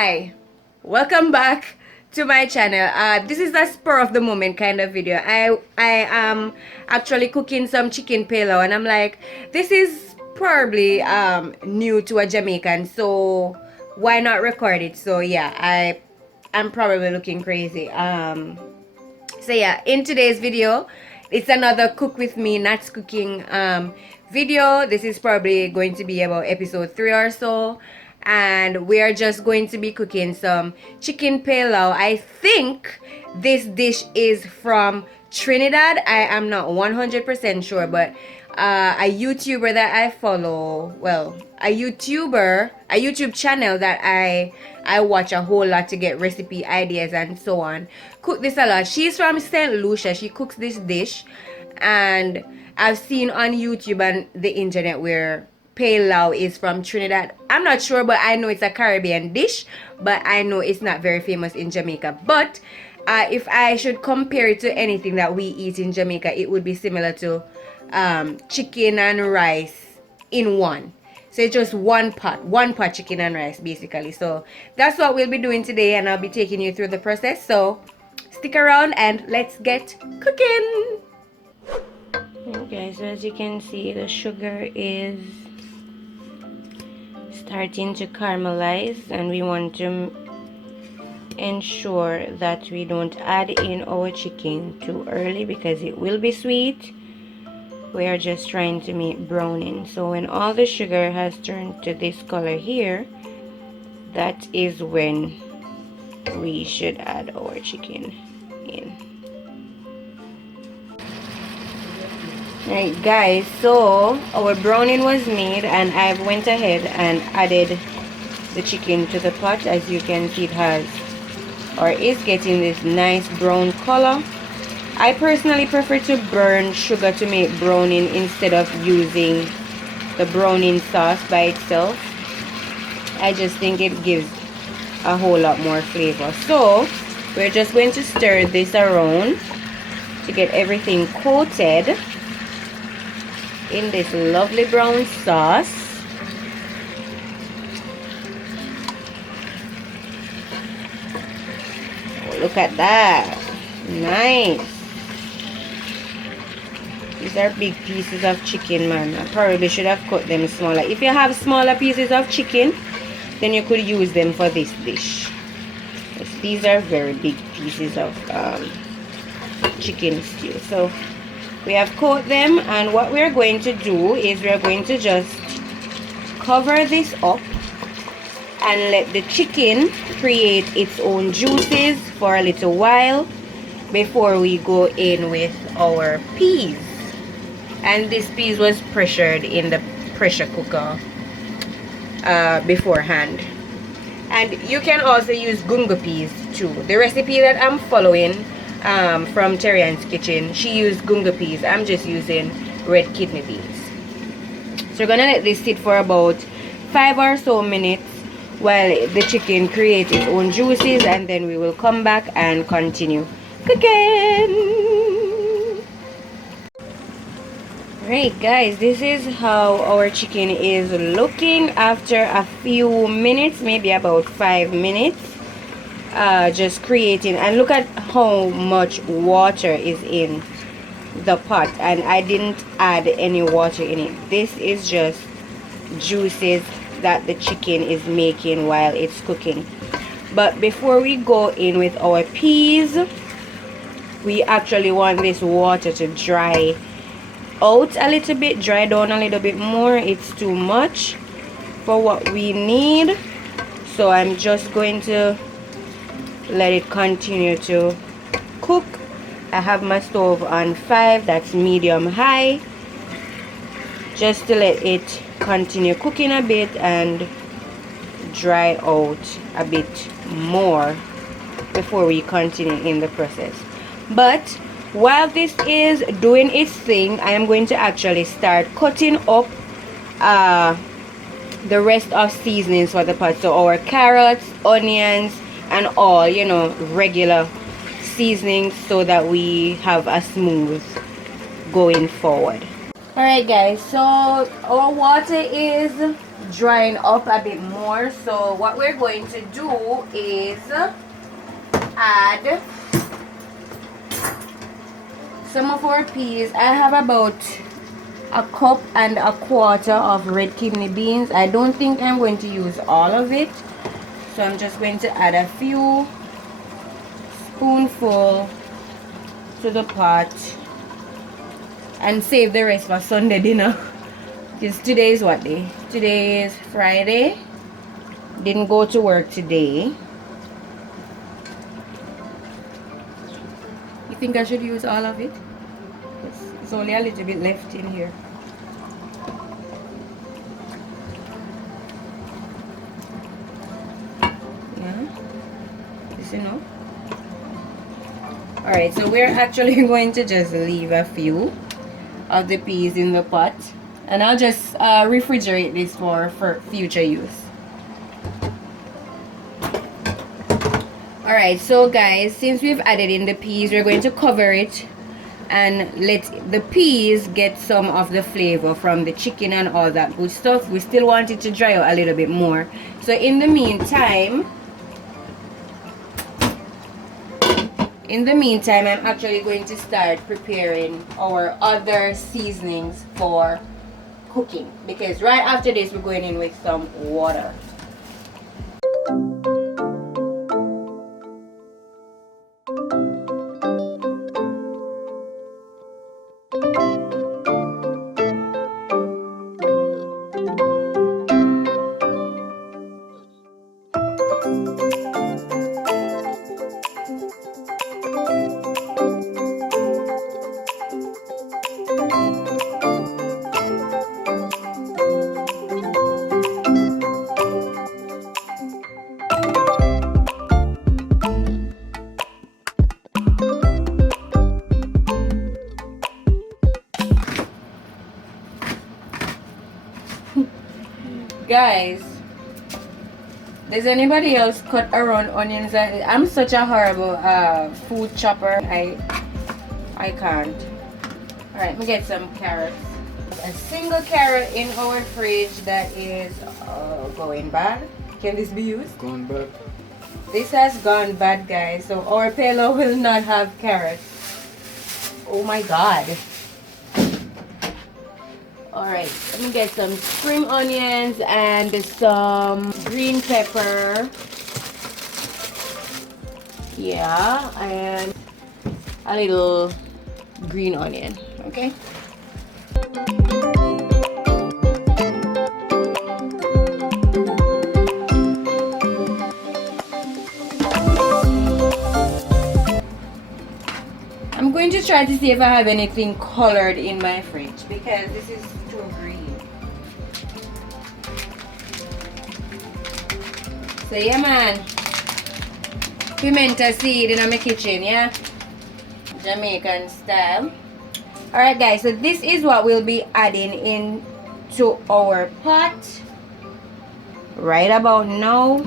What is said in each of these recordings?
Hi, welcome back to my channel. This is a spur of the moment kind of video. I am actually cooking some chicken pelau, and I'm like, this is probably new to a Jamaican, so why not record it? So yeah, I'm probably looking crazy. So yeah, in today's video, it's another cook with me Natz cooking video. This is probably going to be about episode 3 or so, and we are just going to be cooking some chicken pelau. I think this dish is from Trinidad. I am not 100% sure, but a YouTuber that I follow, well, a YouTube channel that I watch a whole lot to get recipe ideas and so on, cook this a lot. She's from St. Lucia. She cooks this dish, and I've seen on YouTube and the internet where pelau is from Trinidad. I'm not sure, but I know it's a Caribbean dish, but I know it's not very famous in Jamaica. But if I should compare it to anything that we eat in Jamaica, it would be similar to chicken and rice in one. So it's just one pot chicken and rice basically. So that's what we'll be doing today, and I'll be taking you through the process. So stick around and let's get cooking. Okay, so as you can see, the sugar is starting to caramelize, and we want to ensure that we don't add in our chicken too early because it will be sweet. We are just trying to make browning. So when all the sugar has turned to this color here, that is when we should add our chicken in. Alright guys, so our browning was made, and I've went ahead and added the chicken to the pot. As you can see, it has or is getting this nice brown color. I personally prefer to burn sugar to make browning instead of using the browning sauce by itself. I just think it gives a whole lot more flavor. So we're just going to stir this around to get everything coated in this lovely brown sauce. Oh, look at that. Nice. These are big pieces of chicken, man. I probably should have cut them smaller. If you have smaller pieces of chicken, then you could use them for this dish. Yes, these are very big pieces of chicken stew. So we have coated them, and what we're going to do is we're going to just cover this up and let the chicken create its own juices for a little while before we go in with our peas. And this peas was pressured in the pressure cooker beforehand. And you can also use Gungo peas too. The recipe that I'm following from Terrian's Kitchen, she used Gungo peas. I'm just using red kidney beans. So we're gonna let this sit for about 5 or so minutes while the chicken creates its own juices, and then we will come back and continue cooking. Alright guys, this is how our chicken is looking after a few minutes, maybe about 5 minutes. Just creating, and look at how much water is in the pot, and I didn't add any water in it. This is just juices that the chicken is making while it's cooking. But before we go in with our peas, we actually want this water to dry out a little bit, dry down a little bit more. It's too much for what we need, so I'm just going to let it continue to cook. I have my stove on 5, that's medium high, just to let it continue cooking a bit and dry out a bit more before we continue in the process. But while this is doing its thing, I am going to actually start cutting up the rest of seasonings for the pot. So our carrots, onions, and all, you know, regular seasonings, so that we have a smooth going forward. Alright guys, so our water is drying up a bit more. So what we're going to do is add some of our peas. I have about a cup and a quarter of red kidney beans. I don't think I'm going to use all of it, so I'm just going to add a few spoonful to the pot and save the rest for Sunday dinner, because today is what day? Today is Friday. Didn't go to work today. You think I should use all of it? There's only a little bit left in here. Yeah, is enough? Alright, so we're actually going to just leave a few of the peas in the pot, and I'll just refrigerate this for future use. Alright, so guys, since we've added in the peas, we're going to cover it and let the peas get some of the flavor from the chicken and all that good stuff. We still want it to dry out a little bit more. So in the meantime, I'm actually going to start preparing our other seasonings for cooking, because right after this we're going in with some water. Guys, does anybody else cut around onions? I'm such a horrible food chopper. I can't. Alright, let me get some carrots. A single carrot in our fridge that is going bad. Can this be used? Gone bad. This has gone bad, guys. So our PELAU will not have carrots. Oh my god. Alright, let me get some spring onions and some green pepper. Yeah, and a little green onion. Okay. I'm going to try to see if I have anything colored in my fridge, because this is too green. So yeah man, pimento seed in my kitchen, yeah? Jamaican style. Alright guys, so this is what we'll be adding into our pot right about now.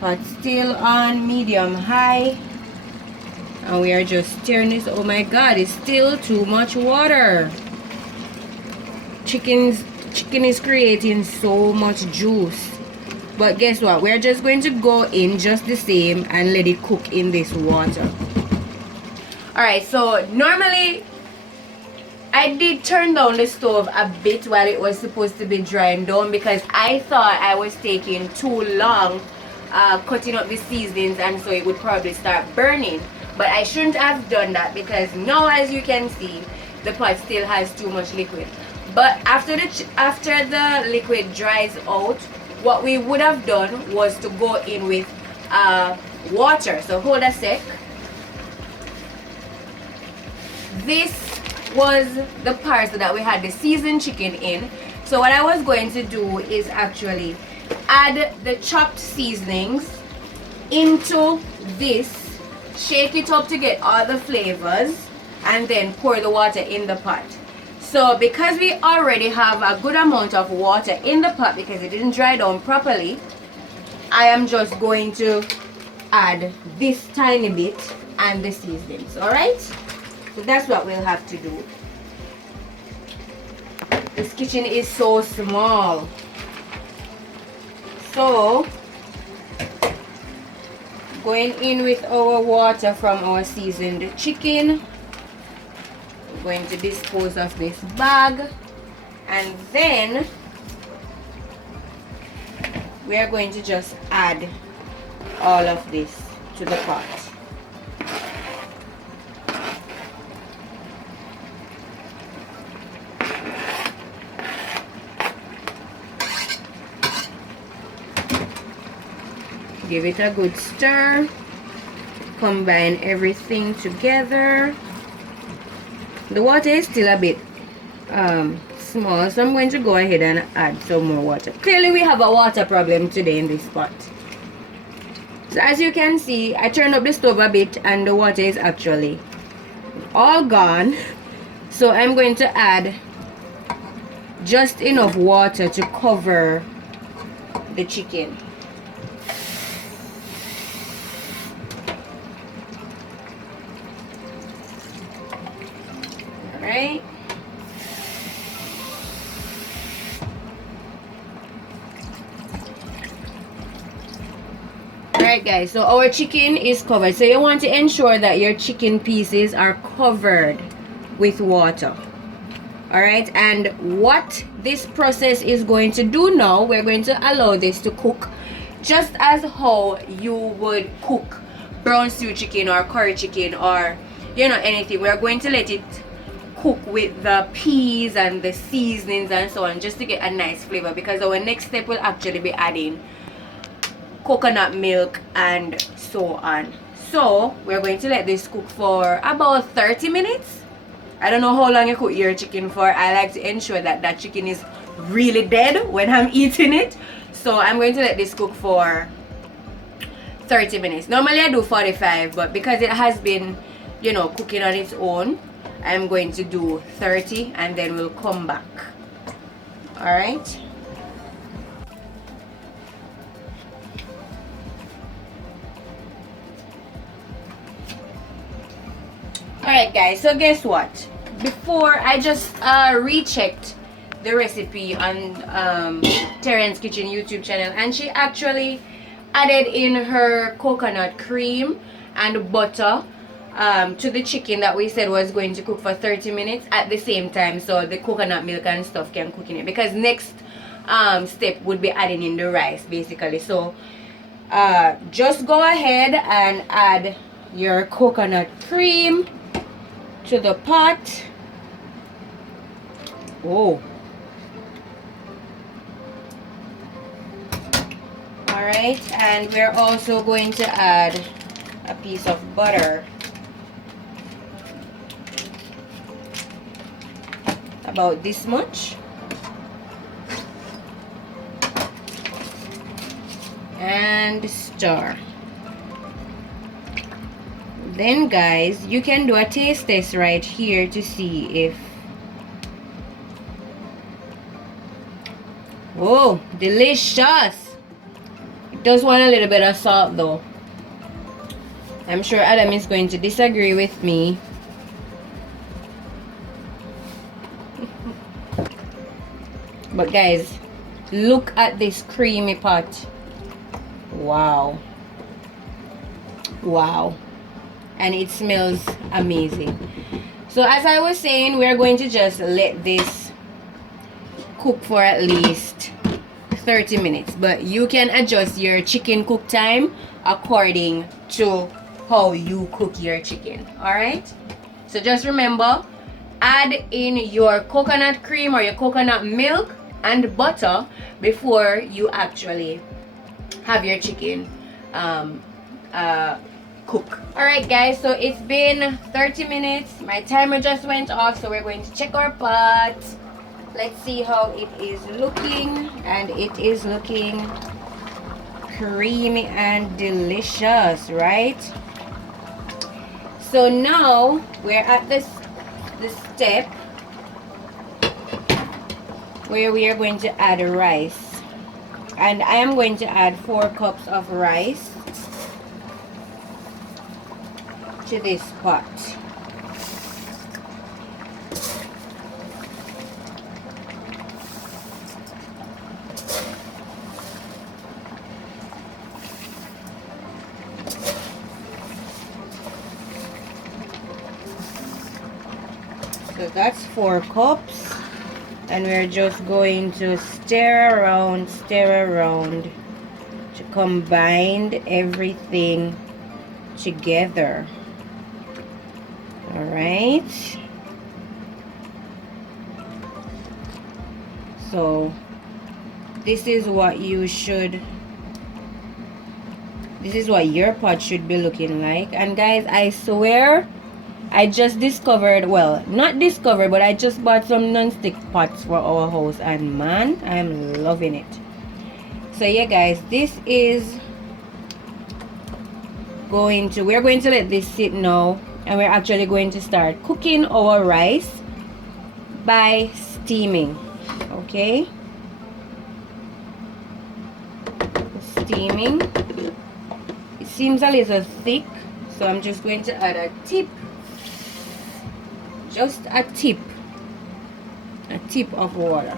Pot still on medium high, and we are just stirring this. Oh my god, it's still too much water. Chicken is creating so much juice, but guess what, we're just going to go in just the same and let it cook in this water. Alright, so normally I did turn down the stove a bit while it was supposed to be drying down, because I thought I was taking too long cutting up the seasonings, and so it would probably start burning. But I shouldn't have done that, because now, as you can see, the pot still has too much liquid. But after the liquid dries out, what we would have done was to go in with water. So hold a sec. This was the parts that we had the seasoned chicken in. So what I was going to do is actually add the chopped seasonings into this, shake it up to get all the flavors, and then pour the water in the pot. So because we already have a good amount of water in the pot because it didn't dry down properly, I am just going to add this tiny bit and the seasonings. Alright, So that's what we'll have to do. This kitchen is so small. So going in with our water from our seasoned chicken. We're going to dispose of this bag, and then we are going to just add all of this to the pot. Give it a good stir. Combine everything together. The water is still a bit small, so I'm going to go ahead and add some more water. Clearly we have a water problem today in this pot. So as you can see, I turned up the stove a bit and the water is actually all gone. So I'm going to add just enough water to cover the chicken. Right? Alright guys, so our chicken is covered. So you want to ensure that your chicken pieces are covered with water. Alright, and what this process is going to do now, we're going to allow this to cook just as how you would cook brown stew chicken or curry chicken or anything. We're going to let it cook with the peas and the seasonings and so on, just to get a nice flavor, because our next step will actually be adding coconut milk and so on. So we're going to let this cook for about 30 minutes. I don't know how long you cook your chicken for. I like to ensure that that chicken is really dead when I'm eating it. So I'm going to let this cook for 30 minutes. Normally I do 45, but because it has been cooking on its own, I'm going to do 30 and then we'll come back. Alright. Alright guys, so guess what? Before I just rechecked the recipe on Terrence's Kitchen YouTube channel, and she actually added in her coconut cream and butter to the chicken that we said was going to cook for 30 minutes at the same time, so the coconut milk and stuff can cook in it, because next step would be adding in the rice basically. So just go ahead and add your coconut cream to the pot. Oh, alright, and we're also going to add a piece of butter, about this much, and stir. Then guys, you can do a taste test right here to see if, oh, delicious. It does want a little bit of salt though. I'm sure Adam is going to disagree with me. But guys, look at this creamy pot. Wow. Wow. And it smells amazing. So as I was saying, we're going to just let this cook for at least 30 minutes. But you can adjust your chicken cook time according to how you cook your chicken. Alright? So just remember, add in your coconut cream or your coconut milk and butter before you actually have your chicken cook. Alright guys, so it's been 30 minutes. My timer just went off, so we're going to check our pot. Let's see how it is looking. And it is looking creamy and delicious, right? So now we're at this step where we are going to add rice, and I am going to add 4 cups of rice to this pot. that's 4 cups. And we're just going to stir around to combine everything together. All right. So this is what your pot should be looking like. And guys, I swear I just discovered, well, not discovered, but I just bought some non-stick pots for our house, and man, I'm loving it. So yeah guys, this is we're going to let this sit now, and we're actually going to start cooking our rice by steaming. Okay, steaming. It seems a little thick, so I'm just going to add a tip, just a tip of water.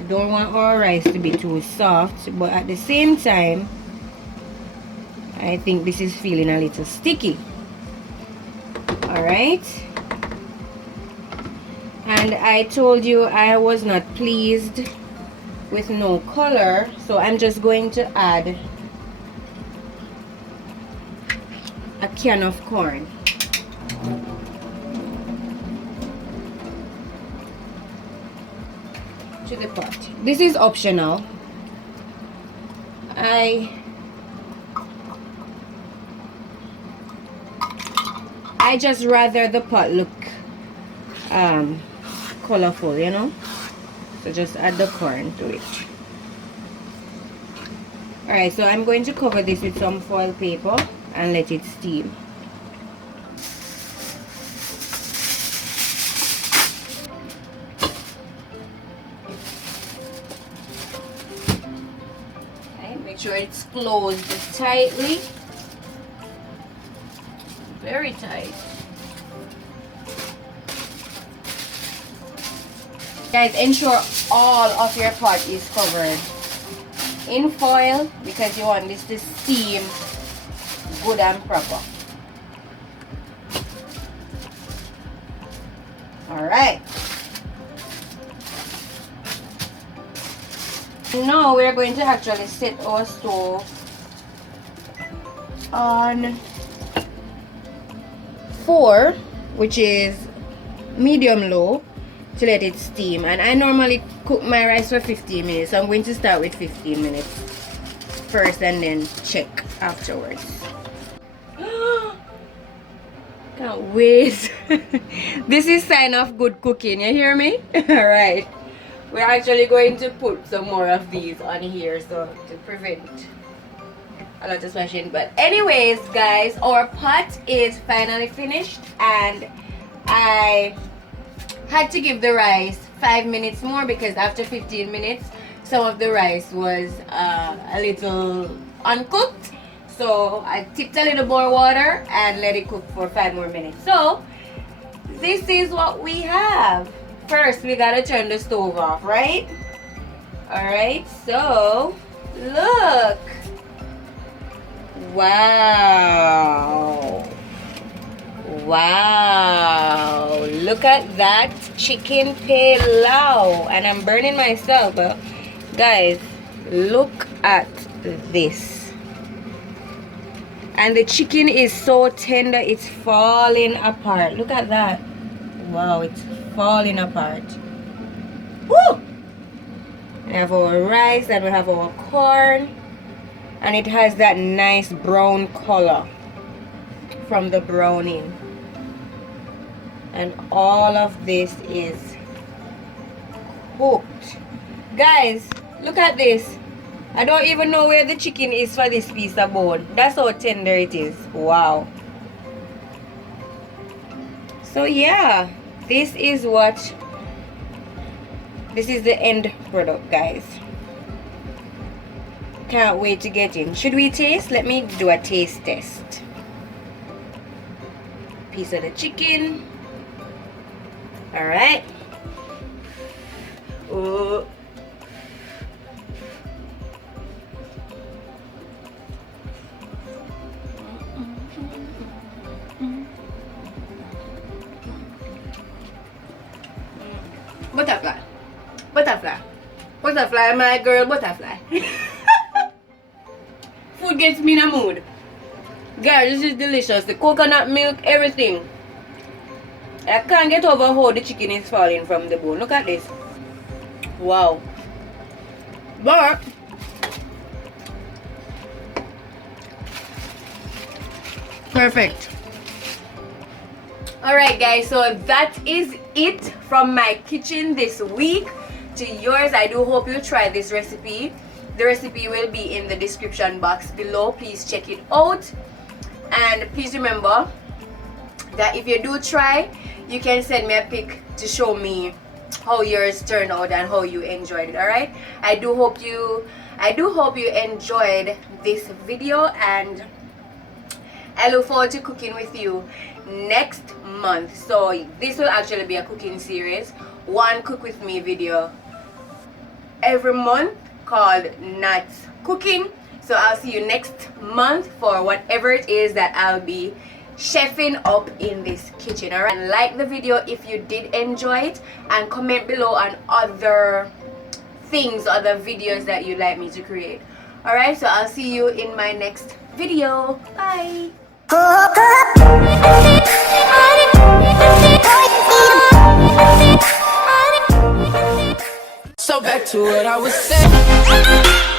We don't want our rice to be too soft, but at the same time I think this is feeling a little sticky. All right, and I told you I was not pleased with no color, so I'm just going to add a can of corn. To the pot. This is optional. I just rather the pot look colorful, you know, so just add the corn to it. All right, so I'm going to cover this with some foil paper and let it steam. Okay, make sure it's closed tightly, very tight. Guys, ensure all of your pot is covered in foil because you want this to steam good and proper. All right. Now we're going to actually set our stove on 4, which is medium low, to let it steam. And I normally cook my rice for 15 minutes, so I'm going to start with 15 minutes first and then check afterwards. Can't wait. This is sign of good cooking, you hear me? All right, we're actually going to put some more of these on here so to prevent a lot of smashing. But anyways guys, our pot is finally finished, and I had to give the rice 5 minutes more because after 15 minutes some of the rice was a little uncooked, so I tipped a little more water and let it cook for 5 more minutes. So this is what we have. First we gotta turn the stove off, right? All right, so look, wow, wow, look at that chicken pelau. And I'm burning myself, but guys, look at this. And the chicken is so tender, it's falling apart. Look at that. Wow, it's falling apart. Woo! We have our rice and we have our corn, and it has that nice brown color from the browning. And all of this is cooked. Guys, look at this. I don't even know where the chicken is for this piece of bone. That's how tender it is. Wow. So yeah, this is the end product, guys. Can't wait to get in. Should we taste? Let me do a taste test. Piece of the chicken. All right. Oh. butterfly. Butterfly, my girl, butterfly. Food gets me in a mood. Guys, this is delicious. The coconut milk, everything. I can't get over how the chicken is falling from the bone. Look at this. Wow. But perfect. Alright guys, so that is it from my kitchen this week to yours. I do hope you try this recipe. The recipe will be in the description box below. Please check it out. And please remember that if you do try, you can send me a pic to show me how yours turned out and how you enjoyed it. Alright, I do hope you enjoyed this video, and I look forward to cooking with you next month. So this will actually be a cooking series, one cook with me video every month called Natz Cooking. So I'll see you next month for whatever it is that I'll be chefing up in this kitchen. Alright, and like the video if you did enjoy it, and comment below on other things, other videos that you'd like me to create. Alright, so I'll see you in my next video. Bye. So back to what I was saying.